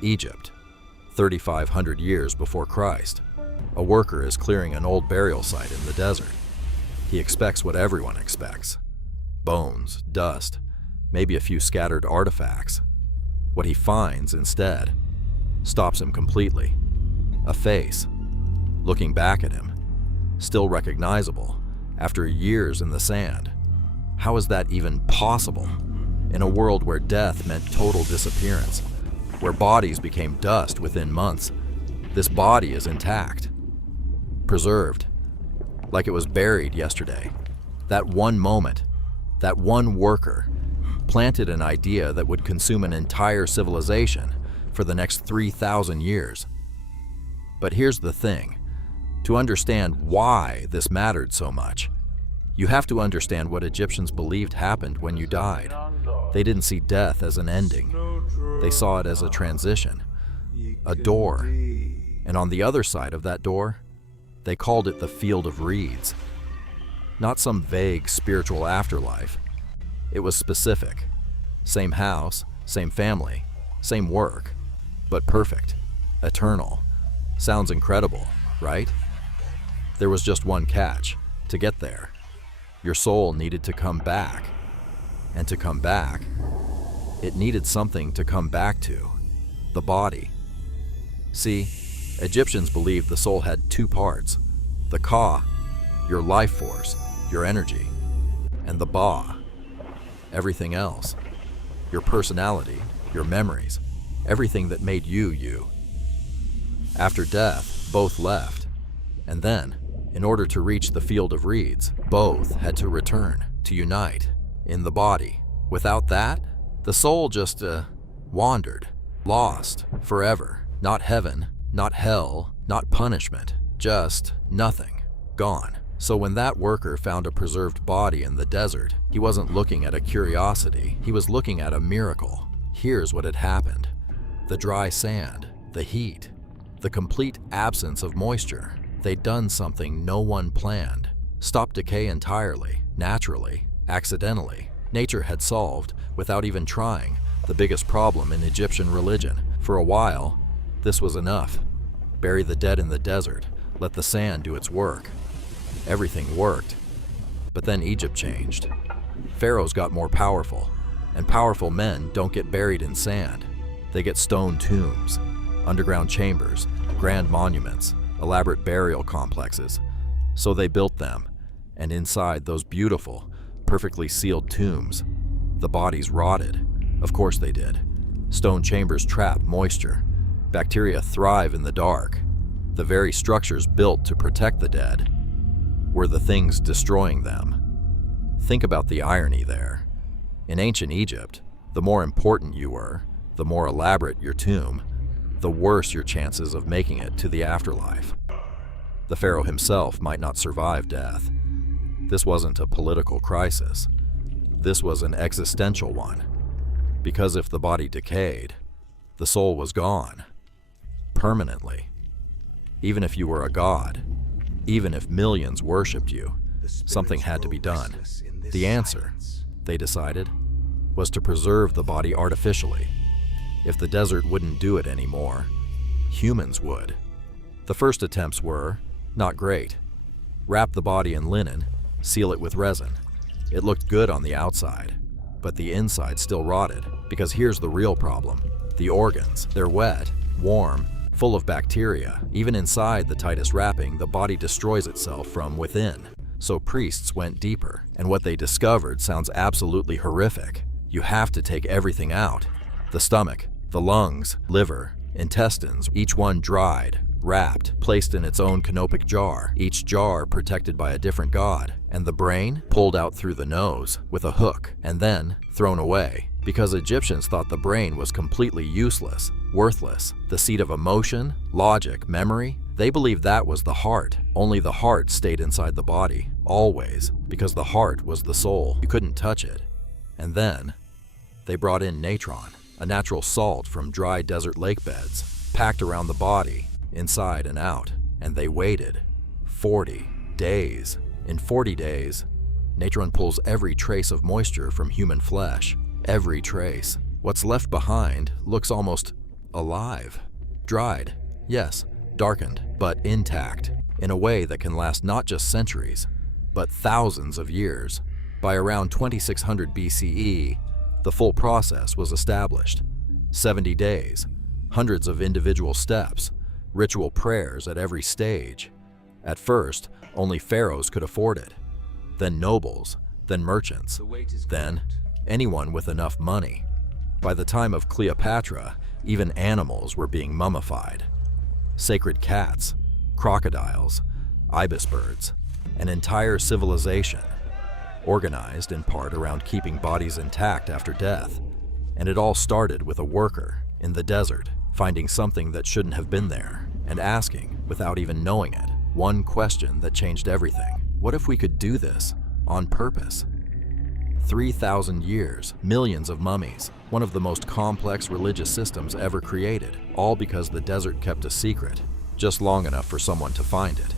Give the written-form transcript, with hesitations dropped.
Egypt, 3,500 years before Christ. A worker is clearing an old burial site in the desert. He expects what everyone expects: bones, dust, maybe a few scattered artifacts. What he finds instead stops him completely. A face, looking back at him, still recognizable after years in the sand. How is that even possible? In a world where death meant total disappearance, where bodies became dust within months, this body is intact, preserved, like it was buried yesterday. That one moment, that one worker, planted an idea that would consume an entire civilization for the next 3,000 years. But here's the thing. To understand why this mattered so much, you have to understand what Egyptians believed happened when you died. They didn't see death as an ending. They saw it as a transition, a door. And on the other side of that door, they called it the Field of Reeds. Not some vague spiritual afterlife. It was specific. Same house, same family, same work, but perfect, eternal. Sounds incredible, right? There was just one catch. To get there, your soul needed to come back. And to come back, it needed something to come back to: the body. See, Egyptians believed the soul had two parts: the ka, your life force, your energy, and the ba, everything else, your personality, your memories, everything that made you you. After death, both left, and then, in order to reach the Field of Reeds, both had to return, to unite, in the body. Without that, the soul just wandered, lost, forever. Not heaven, not hell, not punishment, just nothing, gone. So when that worker found a preserved body in the desert, he wasn't looking at a curiosity, he was looking at a miracle. Here's what had happened: the dry sand, the heat, the complete absence of moisture. They'd done something no one planned. Stopped decay entirely, naturally, accidentally. Nature had solved, without even trying, the biggest problem in Egyptian religion. For a while, this was enough. Bury the dead in the desert, let the sand do its work. Everything worked. But then Egypt changed. Pharaohs got more powerful, and powerful men don't get buried in sand. They get stone tombs, underground chambers, grand monuments, elaborate burial complexes. So they built them, and inside those beautiful, perfectly sealed tombs, the bodies rotted. Of course they did. Stone chambers trap moisture. Bacteria thrive in the dark. The very structures built to protect the dead were the things destroying them. Think about the irony there. In ancient Egypt, the more important you were, the more elaborate your tomb, the worse your chances of making it to the afterlife. The pharaoh himself might not survive death. This wasn't a political crisis. This was an existential one. Because if the body decayed, the soul was gone. Permanently. Even if you were a god, even if millions worshipped you, something had to be done. The answer, they decided, was to preserve the body artificially. If the desert wouldn't do it anymore, humans would. The first attempts were not great. Wrap the body in linen, seal it with resin. It looked good on the outside, but the inside still rotted. Because here's the real problem. The organs, they're wet, warm, full of bacteria. Even inside the tightest wrapping, the body destroys itself from within. So priests went deeper, and what they discovered sounds absolutely horrific. You have to take everything out. The stomach, the lungs, liver, intestines, each one dried, wrapped, placed in its own canopic jar, each jar protected by a different god, and the brain pulled out through the nose with a hook and then thrown away, because Egyptians thought the brain was completely useless, worthless, the seat of emotion, logic, memory. They believed that was the heart. Only the heart stayed inside the body, always, because the heart was the soul. You couldn't touch it. And then they brought in natron, a natural salt from dry desert lake beds, packed around the body, inside and out, and they waited 40 days. In 40 days, natron pulls every trace of moisture from human flesh, every trace. What's left behind looks almost alive. Dried, yes, darkened, but intact, in a way that can last not just centuries, but thousands of years. By around 2600 BCE, the full process was established. 70 days, hundreds of individual steps, ritual prayers at every stage. At first, only pharaohs could afford it, then nobles, then merchants, then anyone with enough money. By the time of Cleopatra, even animals were being mummified. Sacred cats, crocodiles, ibis birds, an entire civilization, organized in part around keeping bodies intact after death. And it all started with a worker in the desert finding something that shouldn't have been there and asking, without even knowing it, one question that changed everything. What if we could do this on purpose? 3,000 years, millions of mummies, one of the most complex religious systems ever created, all because the desert kept a secret, just long enough for someone to find it.